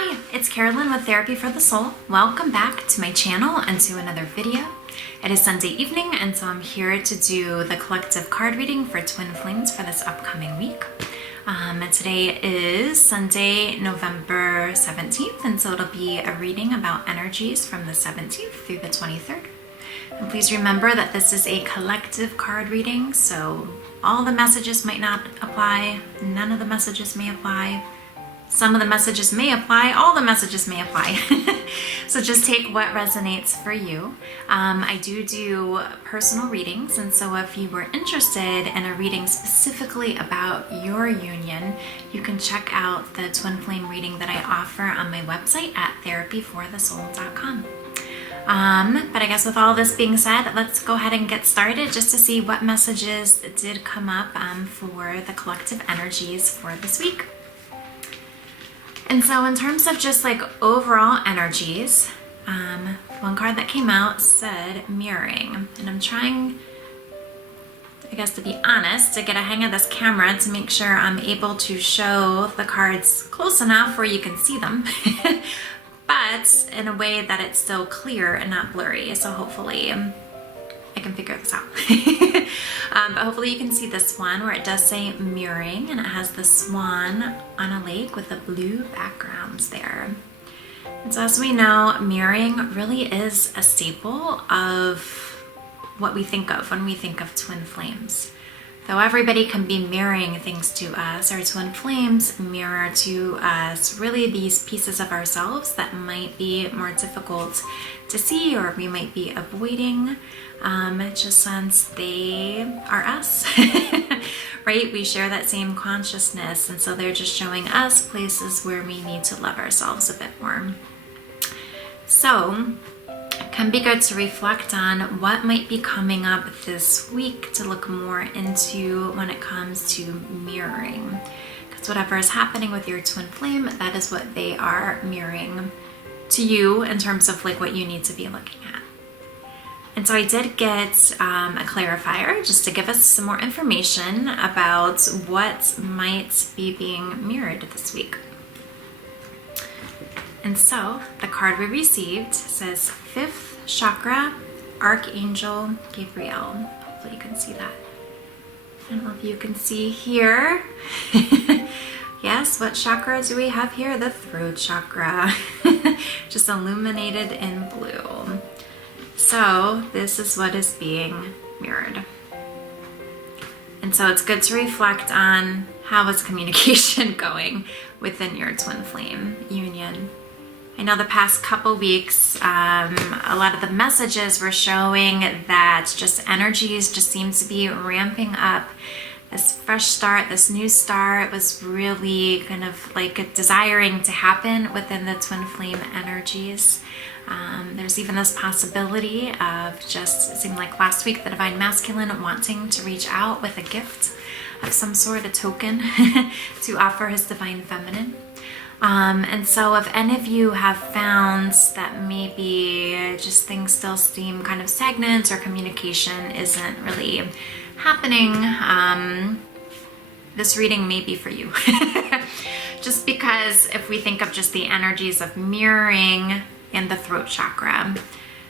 Hi, it's Carolyn with Therapy for the Soul. Welcome back to my channel and to another video. It is Sunday evening, and so I'm here to do the collective card reading for Twin Flames for this upcoming week. And today is Sunday, November 17th, and so it'll be a reading about energies from the 17th through the 23rd. And please remember that this is a collective card reading, so all the messages might not apply, none of the messages may apply. Some of the messages may apply, all the messages may apply. So just take what resonates for you. I do personal readings, and so if you were interested in a reading specifically about your union, you can check out the twin flame reading that I offer on my website at therapyforthesoul.com. But I guess with all this being said, let's go ahead and get started just to see what messages did come up for the collective energies for this week. And so in terms of just like overall energies, one card that came out said mirroring. And I'm trying, I guess to be honest, to get a hang of this camera to make sure I'm able to show the cards close enough where you can see them, but in a way that it's still clear and not blurry. So hopefully I can figure this out. But hopefully you can see this one where it does say mirroring, and it has the swan on a lake with the blue backgrounds there. And so as we know, mirroring really is a staple of what we think of when we think of twin flames. Though everybody can be mirroring things to us, our twin flames mirror to us really these pieces of ourselves that might be more difficult to see or we might be avoiding, just since they are us, right? We share that same consciousness, and so they're just showing us places where we need to love ourselves a bit more. So it can be good to reflect on what might be coming up this week to look more into when it comes to mirroring. Because whatever is happening with your twin flame, that is what they are mirroring to you in terms of like what you need to be looking at. And so I did get a clarifier just to give us some more information about what might be being mirrored this week. And so the card we received says 5th Chakra, Archangel Gabriel. Hopefully you can see that. I don't know if you can see here. Yes, what chakra do we have here? The throat chakra, just illuminated in blue. So this is what is being mirrored. And so it's good to reflect on how is communication going within your twin flame union. I know the past couple weeks, a lot of the messages were showing that just energies just seems to be ramping up. This fresh start, this new start was really kind of like desiring to happen within the twin flame energies. There's even this possibility of just, it seemed like last week, the divine masculine wanting to reach out with a gift of some sort, a token to offer his divine feminine. And so if any of you have found that maybe just things still seem kind of stagnant or communication isn't really happening, this reading may be for you. Just because if we think of just the energies of mirroring in the throat chakra,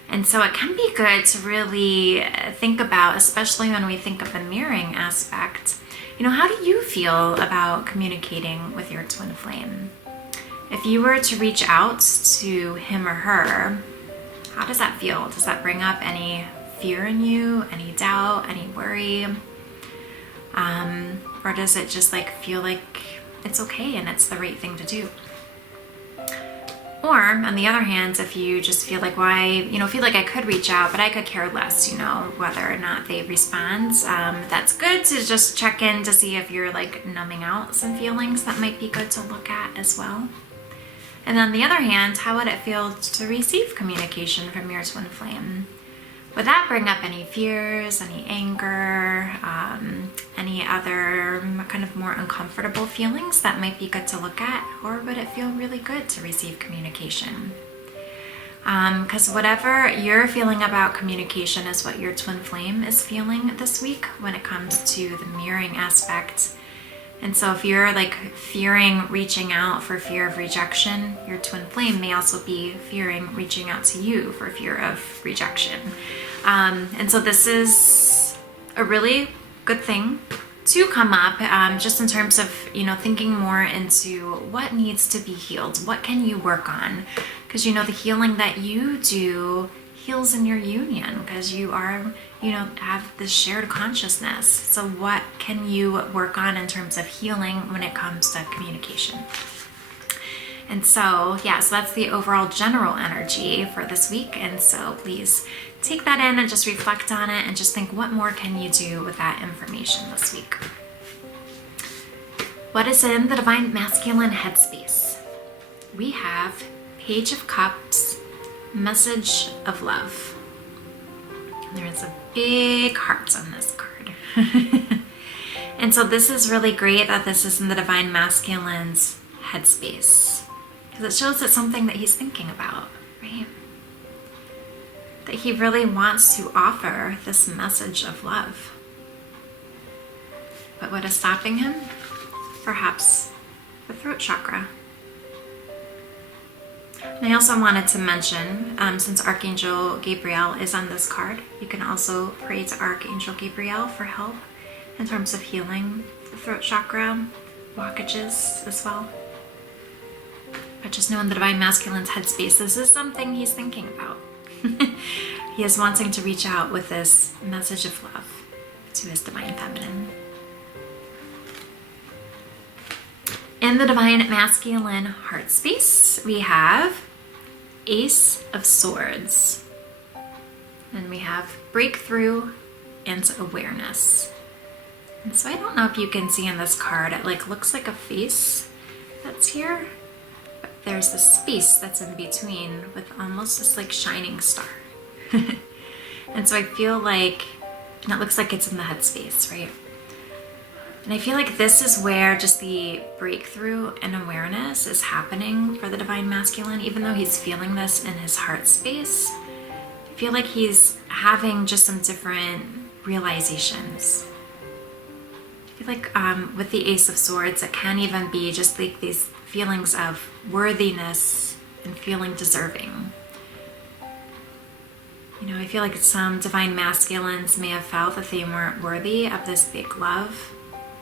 and so it can be good to really think about, especially when we think of the mirroring aspect, you know, how do you feel about communicating with your twin flame? If you were to reach out to him or her, how does that feel? Does that bring up any fear in you, any doubt, any worry? Or does it just like feel like it's okay and it's the right thing to do? Or on the other hand, if you just feel like, feel like I could reach out, but I could care less, whether or not they respond, that's good to just check in to see if you're like numbing out some feelings. That might be good to look at as well. And on the other hand, how would it feel to receive communication from your twin flame? Would that bring up any fears, any anger, any other kind of more uncomfortable feelings that might be good to look at? Or would it feel really good to receive communication? Because whatever you're feeling about communication is what your twin flame is feeling this week when it comes to the mirroring aspect. And so if you're like fearing reaching out for fear of rejection, your twin flame may also be fearing reaching out to you for fear of rejection. And so this is a really good thing to come up, just in terms of, you know, thinking more into what needs to be healed. What can you work on? Because, you know, the healing that you do heals in your union because you are, you know, have this shared consciousness. So what can you work on in terms of healing when it comes to communication? And so, yeah, so that's the overall general energy for this week. And so please take that in and just reflect on it and just think, what more can you do with that information this week? What is in the divine masculine headspace? We have Page of Cups, Message of Love. There is a big heart on this card. And so this is really great that this is in the divine masculine's headspace, because it shows it's something that he's thinking about, right? That he really wants to offer this message of love. But what is stopping him? Perhaps the throat chakra. And I also wanted to mention, since Archangel Gabriel is on this card, you can also pray to Archangel Gabriel for help in terms of healing the throat chakra, blockages as well. But just know in the divine masculine's headspace, this is something he's thinking about. He is wanting to reach out with this message of love to his divine feminine. In the divine masculine heart space, we have Ace of Swords. And we have breakthrough and awareness. And so I don't know if you can see in this card, it like looks like a face that's here. But there's a space that's in between with almost this like shining star. And so I feel like, and it looks like it's in the headspace, right? And I feel like this is where just the breakthrough and awareness is happening for the divine masculine, even though he's feeling this in his heart space. I feel like he's having just some different realizations. I feel like with the Ace of Swords, it can even be just like these feelings of worthiness and feeling deserving. You know, I feel like some divine masculines may have felt that they weren't worthy of this big love.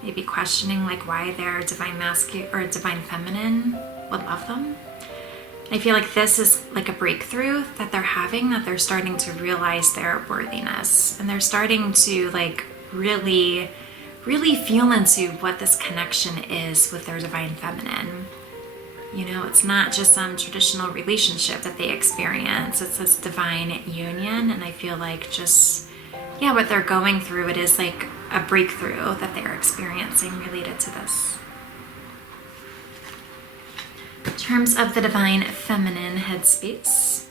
Maybe questioning like why their divine masculine or divine feminine would love them. I feel like this is like a breakthrough that they're having, that they're starting to realize their worthiness, and they're starting to like really feel into what this connection is with their divine feminine. You know, it's not just some traditional relationship that they experience, it's this divine union. And I feel like just, yeah, what they're going through, it is like a breakthrough that they're experiencing related to this. In terms of the divine feminine headspace,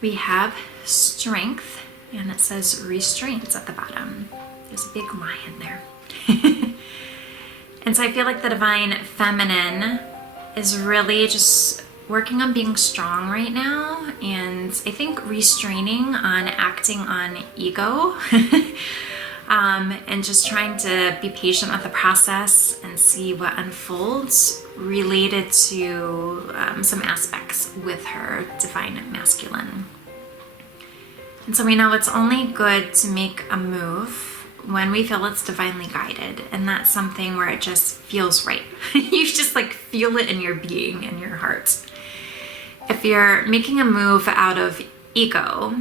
we have strength, and it says restraint at the bottom. There's a big lion there. And so I feel like the divine feminine is really just working on being strong right now, and I think restraining on acting on ego. And just trying to be patient with the process and see what unfolds related to some aspects with her divine masculine. And so we know it's only good to make a move when we feel it's divinely guided, and that's something where it just feels right. You just like feel it in your being, in your heart. If you're making a move out of ego,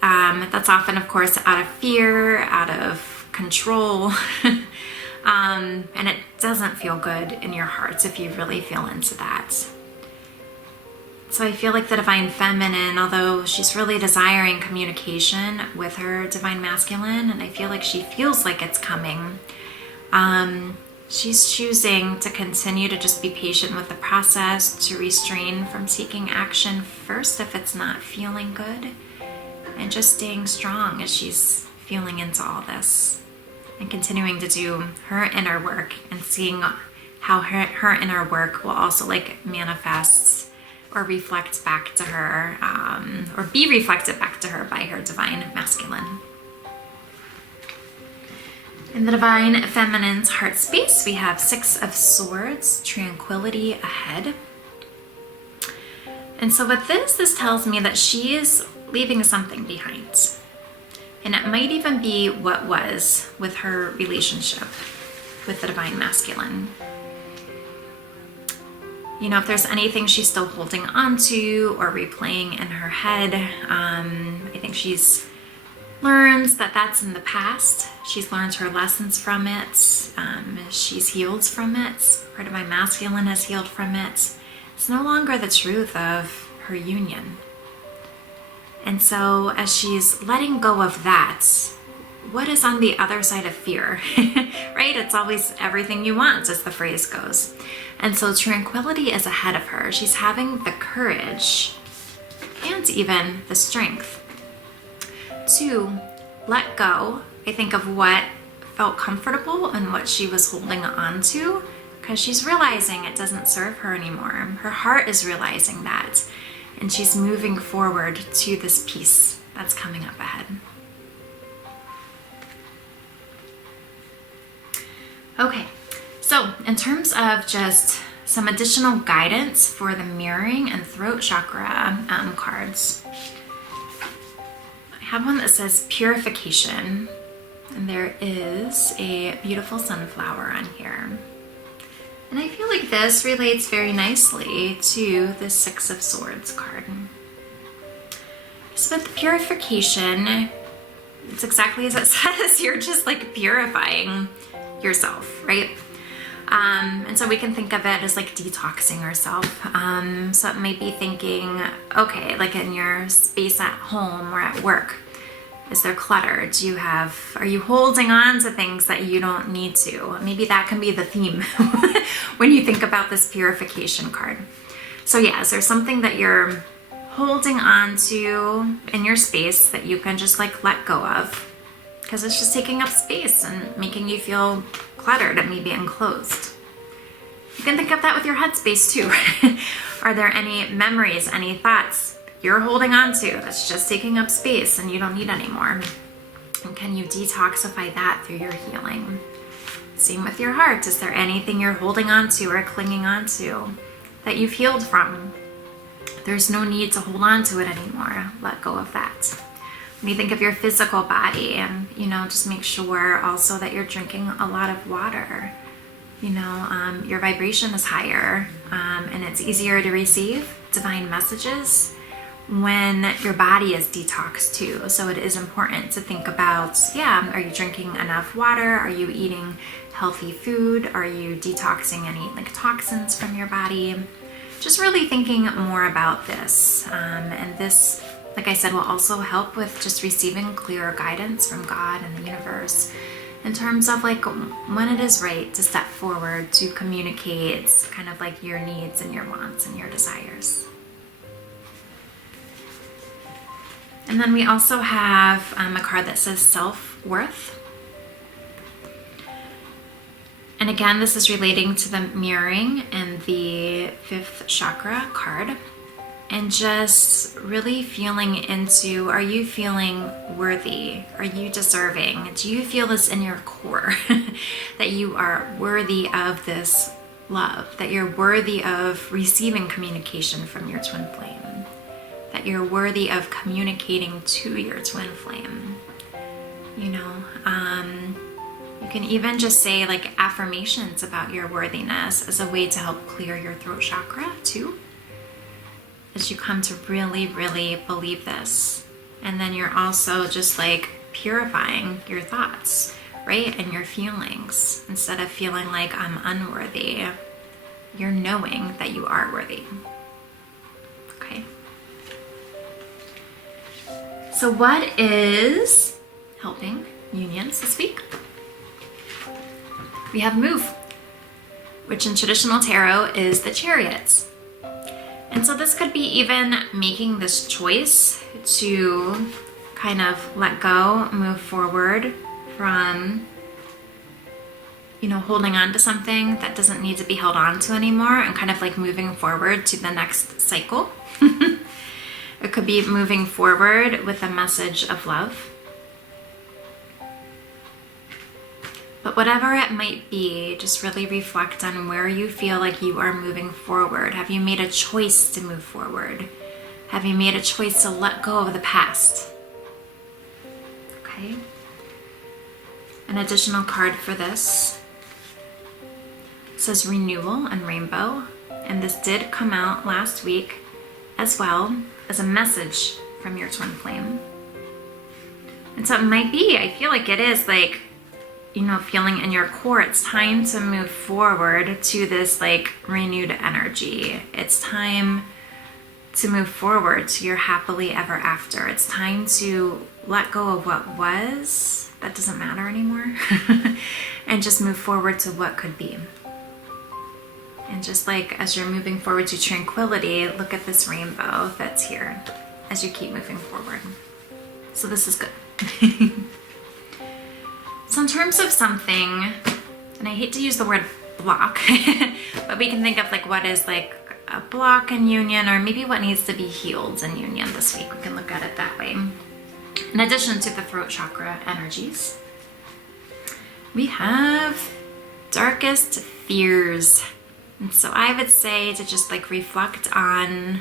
that's often, of course, out of fear, out of control, and it doesn't feel good in your hearts if you really feel into that. So I feel like the divine feminine, although she's really desiring communication with her divine masculine, and I feel like she feels like it's coming, she's choosing to continue to just be patient with the process, to restrain from seeking action first if it's not feeling good, and just staying strong as she's feeling into all this, and continuing to do her inner work and seeing how her inner work will also like manifest or reflect back to her, or be reflected back to her by her divine masculine. In the Divine Feminine's heart space, we have Six of Swords, tranquility ahead. And so with this tells me that she is leaving something behind. And it might even be what was with her relationship with the Divine Masculine. You know, if there's anything she's still holding on to or replaying in her head, I think she's learns that that's in the past. She's learned her lessons from it. She's healed from it. Her Divine Masculine has healed from it. It's no longer the truth of her union. And so as she's letting go of that, what is on the other side of fear, right? It's always everything you want, as the phrase goes. And so tranquility is ahead of her. She's having the courage and even the strength to let go, I think, of what felt comfortable and what she was holding on to, because she's realizing it doesn't serve her anymore. Her heart is realizing that, and she's moving forward to this peace that's coming up ahead. Okay, so in terms of just some additional guidance for the mirroring and throat chakra cards, I have one that says purification, and there is a beautiful sunflower on here. And I feel like this relates very nicely to the Six of Swords card. So with purification, it's exactly as it says. You're just like purifying yourself, right? And so we can think of it as like detoxing ourselves. So it might be thinking, okay, like in your space at home or at work, is there clutter? Are you holding on to things that you don't need to? Maybe that can be the theme when you think about this purification card. So yeah, is there something that you're holding on to in your space that you can just like let go of? Because it's just taking up space and making you feel cluttered and maybe enclosed. You can think of that with your head space too. Are there any memories, any thoughts you're holding on to that's just taking up space and you don't need anymore? And can you detoxify that through your healing? Same with your heart. Is there anything you're holding on to or clinging on to that you've healed from? There's no need to hold on to it anymore. Let go of that. When you think of your physical body, and just make sure also that you're drinking a lot of water. Your vibration is higher, and it's easier to receive divine messages when your body is detoxed too. So it is important to think about, are you drinking enough water? Are you eating healthy food? Are you detoxing any toxins from your body? Just really thinking more about this. And this, like I said, will also help with just receiving clearer guidance from God and the universe in terms of when it is right to step forward to communicate kind of your needs and your wants and your desires. And then we also have a card that says self-worth. And again, this is relating to the mirroring and the fifth chakra card. And just really feeling into, are you feeling worthy? Are you deserving? Do you feel this in your core that you are worthy of this love, that you're worthy of receiving communication from your twin flame, that you're worthy of communicating to your twin flame? You can even just say affirmations about your worthiness as a way to help clear your throat chakra too, as you come to really, really believe this. And then you're also just purifying your thoughts, right? And your feelings. Instead of feeling like I'm unworthy, you're knowing that you are worthy. Okay. So what is helping unions this week? We have move, which in traditional tarot is the Chariot. And so this could be even making this choice to kind of let go, move forward from, holding on to something that doesn't need to be held on to anymore, and kind of moving forward to the next cycle. It could be moving forward with a message of love. But whatever it might be, just really reflect on where you feel like you are moving forward. Have you made a choice to move forward? Have you made a choice to let go of the past? Okay. An additional card for this says renewal and rainbow. And this did come out last week as well as a message from your twin flame. And so it might be, I feel like it is like, you know, feeling in your core, it's time to move forward to this like renewed energy. It's time to move forward to your happily ever after. It's time to let go of what was, that doesn't matter anymore, and just move forward to what could be. And just like as you're moving forward to tranquility, look at this rainbow that's here as you keep moving forward. So this is good. So in terms of something, and I hate to use the word block, but we can think of like what is like a block in union, or maybe what needs to be healed in union this week. We can look at it that way. In addition to the throat chakra energies, we have darkest fears. And so I would say to just like reflect on,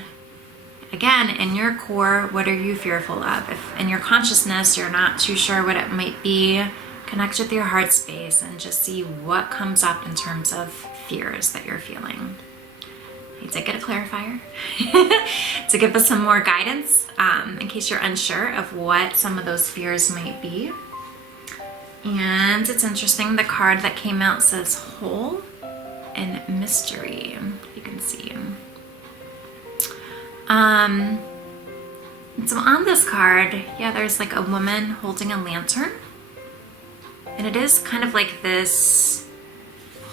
again, in your core, what are you fearful of? If in your consciousness you're not too sure what it might be, connect with your heart space and just see what comes up in terms of fears that you're feeling. I did get a clarifier to give us some more guidance in case you're unsure of what some of those fears might be. And it's interesting, the card that came out says whole and mystery, you can see. So on this card, yeah, there's like a woman holding a lantern. And it is kind of like this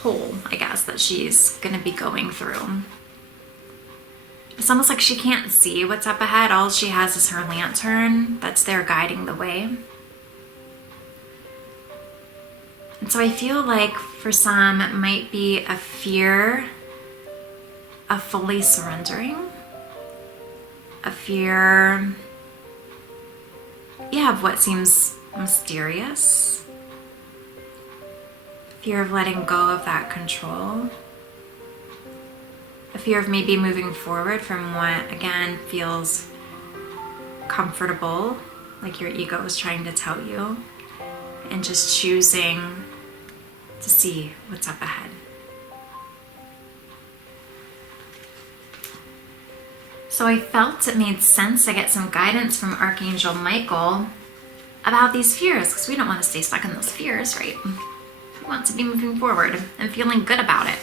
hole, I guess, that she's gonna be going through. It's almost like she can't see what's up ahead. All she has is her lantern that's there guiding the way. And so I feel like for some, it might be a fear of fully surrendering. A fear, yeah, of what seems mysterious. Fear of letting go of that control. A fear of maybe moving forward from what, again, feels comfortable, like your ego is trying to tell you, and just choosing to see what's up ahead. So I felt it made sense to get some guidance from Archangel Michael about these fears, because we don't want to stay stuck in those fears, right? We want to be moving forward and feeling good about it.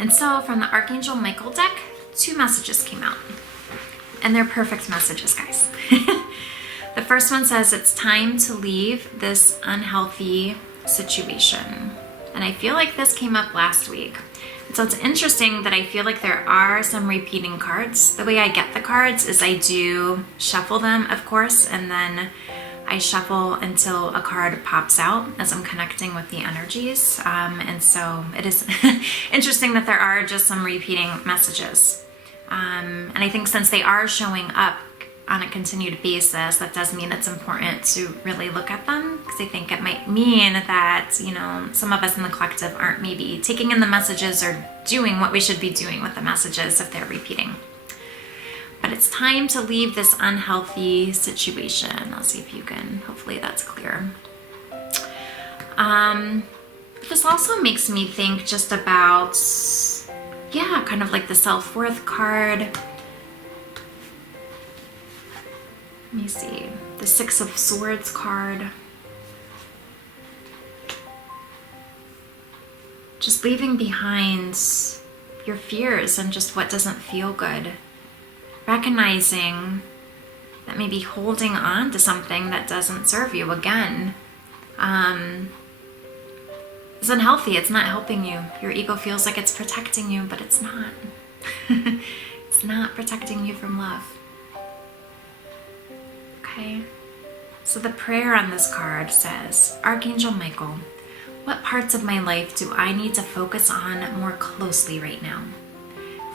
And so from the Archangel Michael deck, 2 messages came out. And they're perfect messages, guys. The first one says it's time to leave this unhealthy situation. And I feel like this came up last week. And so it's interesting that I feel like there are some repeating cards. The way I get the cards is I do shuffle them, of course, and then I shuffle until a card pops out as I'm connecting with the energies. And so it is interesting that there are just some repeating messages. And I think since they are showing up on a continued basis, that does mean it's important to really look at them, because I think it might mean that, you know, some of us in the collective aren't maybe taking in the messages or doing what we should be doing with the messages if they're repeating. But it's time to leave this unhealthy situation. I'll see if you can, hopefully that's clear. This also makes me think just about, yeah, kind of like the self-worth card. Let me see, the 6 of Swords card. Just leaving behind your fears and just what doesn't feel good. Recognizing that maybe holding on to something that doesn't serve you, again, is unhealthy. It's not helping you. Your ego feels like it's protecting you, but it's not. It's not protecting you from love. Okay? So the prayer on this card says, Archangel Michael, what parts of my life do I need to focus on more closely right now?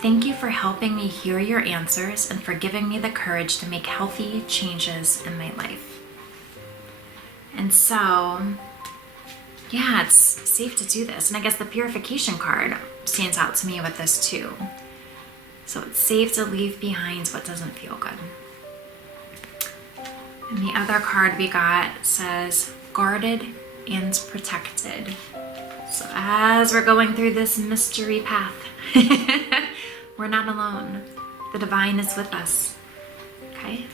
Thank you for helping me hear your answers and for giving me the courage to make healthy changes in my life. And so yeah, it's safe to do this. And I guess the purification card stands out to me with this too. So it's safe to leave behind what doesn't feel good. And the other card we got says guarded and protected. So as we're going through this mystery path, we're not alone. The divine is with us. Okay?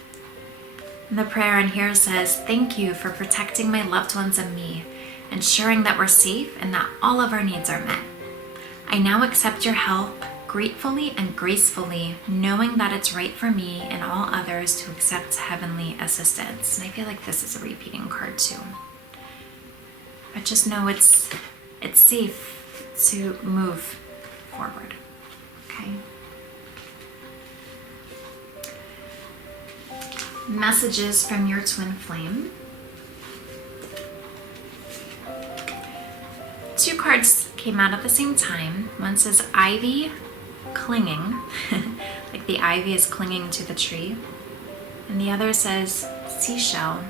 And the prayer in here says, thank you for protecting my loved ones and me, ensuring that we're safe and that all of our needs are met. I now accept your help gratefully and gracefully, knowing that it's right for me and all others to accept heavenly assistance. And I feel like this is a repeating card too. But just know it's safe to move forward. Okay? Messages from your twin flame. Two cards came out at the same time. One says ivy clinging, like the ivy is clinging to the tree. And the other says seashell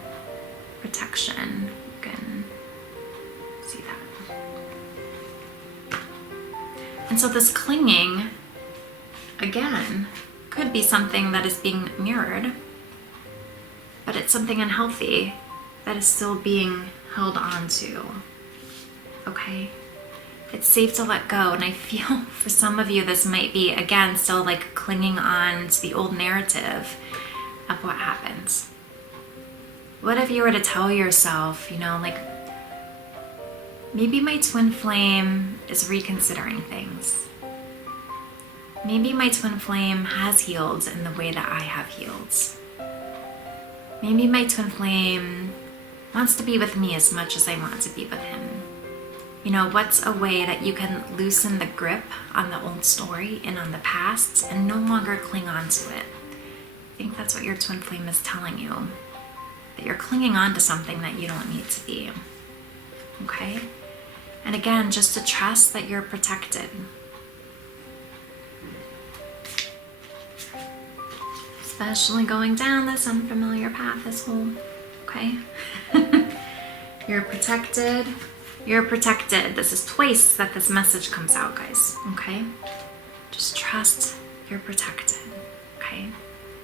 protection. You can see that. And so this clinging, again, could be something that is being mirrored, but it's something unhealthy that is still being held on to. Okay? It's safe to let go. And I feel for some of you, this might be, again, still like clinging on to the old narrative of what happens. What if you were to tell yourself, like, maybe my twin flame is reconsidering things. Maybe my twin flame has healed in the way that I have healed. Maybe my twin flame wants to be with me as much as I want to be with him. What's a way that you can loosen the grip on the old story and on the past and no longer cling on to it? I think that's what your twin flame is telling you. That you're clinging on to something that you don't need to be. Okay? And again, just to trust that you're protected. Especially going down this unfamiliar path this whole, okay? You're protected. You're protected. This is twice that this message comes out, guys, okay? Just trust you're protected, okay?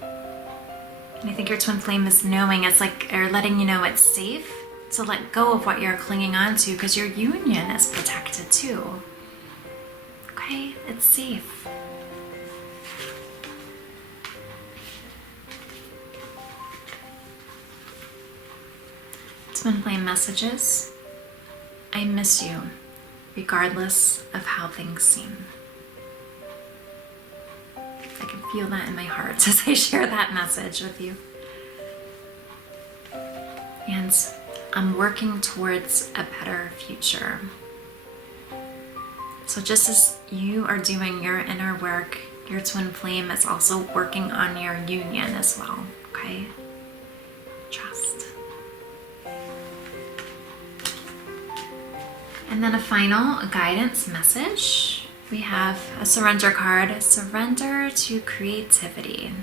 And I think your twin flame is knowing, it's like, or letting you know it's safe to let go of what you're clinging on to because your union is protected too, okay? It's safe. Twin flame messages. I miss you, regardless of how things seem. I can feel that in my heart as I share that message with you. And I'm working towards a better future. So just as you are doing your inner work, your twin flame is also working on your union as well, okay? Trust. And then a final guidance message. We have a surrender card. Surrender to creativity.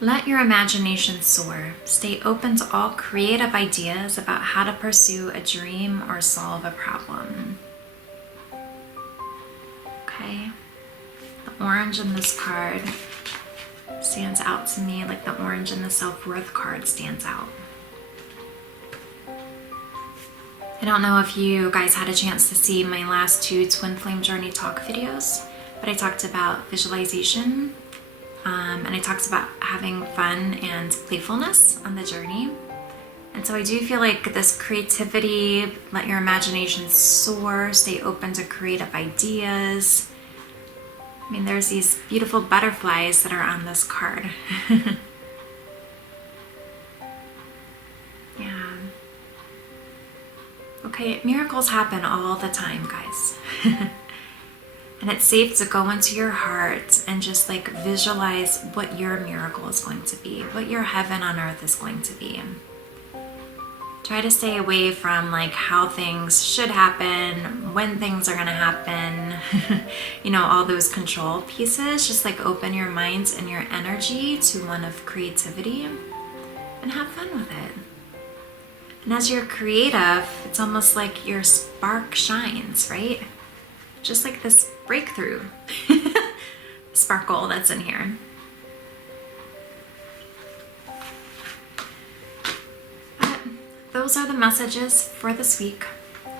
Let your imagination soar. Stay open to all creative ideas about how to pursue a dream or solve a problem. Okay. The orange in this card stands out to me like the orange in the self-worth card stands out. I don't know if you guys had a chance to see my last two Twin Flame Journey Talk videos, but I talked about visualization, and I talked about having fun and playfulness on the journey. And so I do feel like this creativity, let your imagination soar, stay open to creative ideas. I mean, there's these beautiful butterflies that are on this card. Yeah. Okay, miracles happen all the time, guys. And it's safe to go into your heart and just like visualize what your miracle is going to be, what your heaven on earth is going to be. Try to stay away from like how things should happen, when things are going to happen, all those control pieces. Just like open your mind and your energy to one of creativity and have fun with it. And as you're creative, it's almost like your spark shines, right? Just like this breakthrough sparkle that's in here. But those are the messages for this week.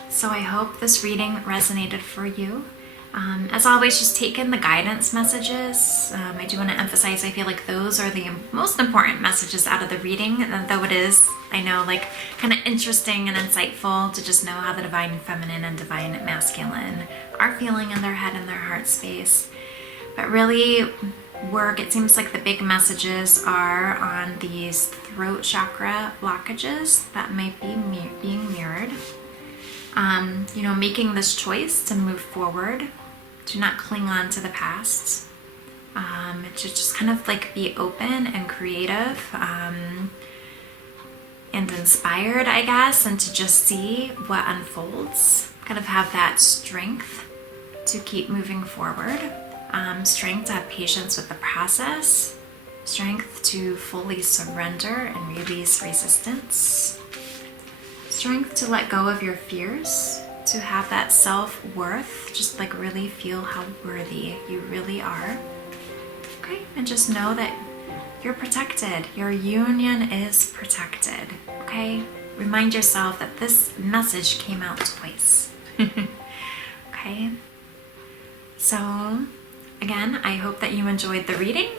So I hope this reading resonated for you. As always, just take in the guidance messages. I do want to emphasize, I feel like those are the most important messages out of the reading, though it is, I know, like kind of interesting and insightful to just know how the divine feminine and divine masculine are feeling in their head and their heart space. But really, it seems like the big messages are on these throat chakra blockages that might be being mirrored. You know, making this choice to move forward, to not cling on to the past, to just kind of like be open and creative and inspired, I guess, and to just see what unfolds, kind of have that strength to keep moving forward, strength to have patience with the process, strength to fully surrender and release resistance, strength to let go of your fears, to have that self-worth, just like really feel how worthy you really are. Okay, and just know that you're protected. Your union is protected. Okay, remind yourself that this message came out twice. Okay, so again, I hope that you enjoyed the reading.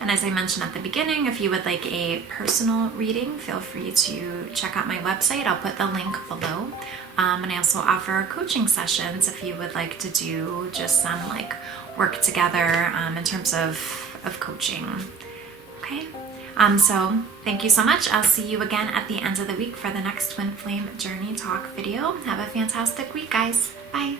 And as I mentioned at the beginning, if you would like a personal reading, feel free to check out my website. I'll put the link below. And I also offer coaching sessions if you would like to do just some like work together in terms of coaching. Okay. So thank you so much. I'll see you again at the end of the week for the next Twin Flame Journey Talk video. Have a fantastic week, guys. Bye.